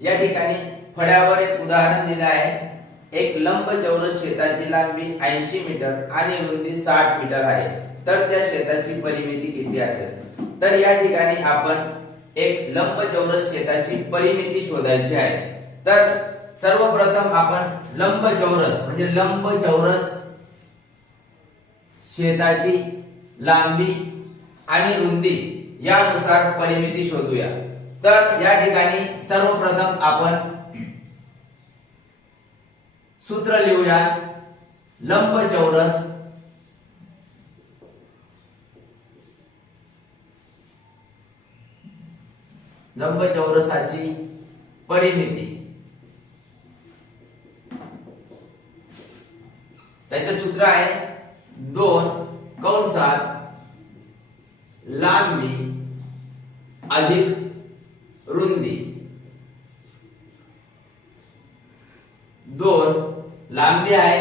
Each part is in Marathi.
या ठिकाणी फळ्यावर एक उदाहरण दिले आहे। एक लंबचौरस शेताची लांबी 80 मीटर आणि रुंदी 60 मीटर आहे, तर त्या शेताची परिमिती किती असेल? तर या ठिकाणी आपण एक लंबचौरस शेताची परिमिती शोधायची आहे। तर सर्वप्रथम आपण लंबचौरस म्हणजे लंबचौरस शेताची लांबी आणि रुंदी यानुसार परिमिती शोधूया। तर या ठिकाणी सर्वप्रथम आपण सूत्र लिहूया। लंबचौरसाची परिमिती, त्याचे सूत्र आहे 2 कंसात लांबी अधिक रुंदी। 2 लांबी आहे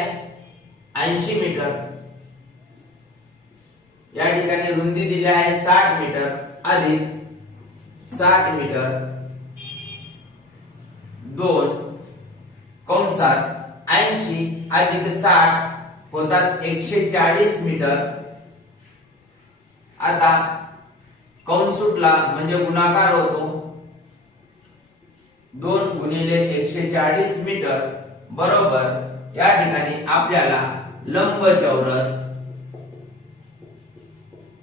80 मीटर, या ठिकाणी रुंदी दिली आहे 60 मीटर अधिक 60 मीटर। 2 कंसात 80 अधिक 60 होतात 140 मीटर। आता कंस सुटला म्हणजे गुणाकार होतो, 2 गुणिले 140 मीटर बरोबर या ठिकाणी आपल्याला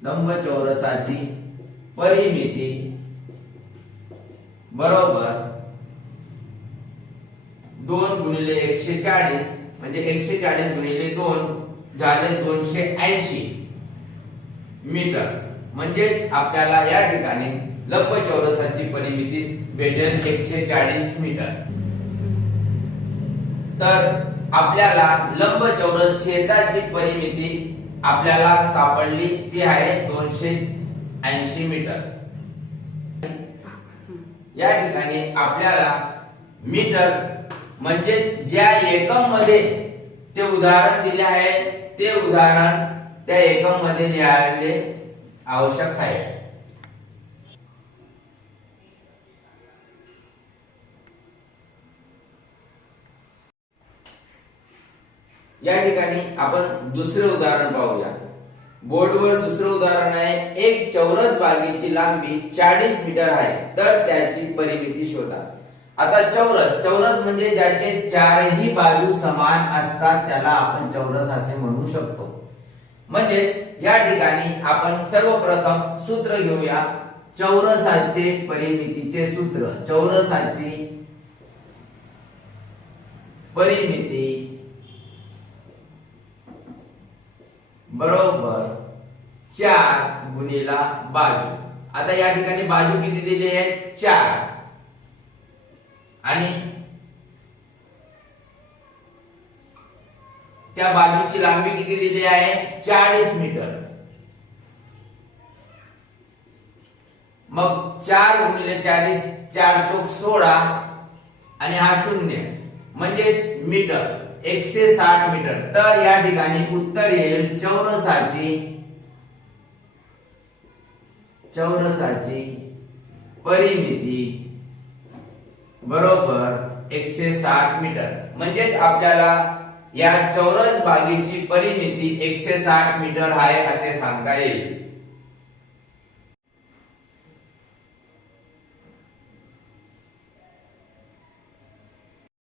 लंबचौरसाची परिमिती बरोबर 2 गुणिले 140 म्हणजे 140 गुणिले 2 झाले 280 मीटर। म्हणजेच आपल्याला या ठिकाणी लंबचौरसाची परिमिती भेटेल 140 मीटर। तर आपल्याला लंबचौरस शेताची परिमिती आपल्याला सापडली, ती आहे 280 मीटर। या ठिकाणी आपल्याला मीटर म्हणजे ज्या एकम मध्ये ते उदाहरण दिले आहे ते उदाहरण त्या एकम मध्ये लिहायला आवश्यक आहे। या ठिकाणी आपण दुसरे उदाहरण पाहूया। बोर्डवर दुसरे उदाहरण आहे, एक चौरस बागेची लांबी 40 मीटर आहे, तर त्याची परिमिती शोधा। आता चौरस म्हणजे ज्याचे चारही बाजू समान असतात त्याला आपण चौरस असे म्हणू शकतो। म्हणजेच या ठिकाणी आपण सर्वप्रथम सूत्र घेऊया चौरसाचे परिमितीचे सूत्र। चौरसाची परिमिती बरोबर 4 गुणिला बाजू। आता या ठिकाणी बाजू किती दिली आहे? 4 आणि त्या बाजूची लांबी किती दिली आहे? 40 मीटर। मग 4 गुणिले 4 4 चौक 16 आणि हा 0 म्हणजेच मीटर 160 मीटर। तर या ठिकाणी उत्तर येईल चौरसाची परिमिती बरोबर 160 मीटर। म्हणजेच आपल्याला या चौरस बागेची परिमिती 160 मीटर आहे असे सांगता येईल।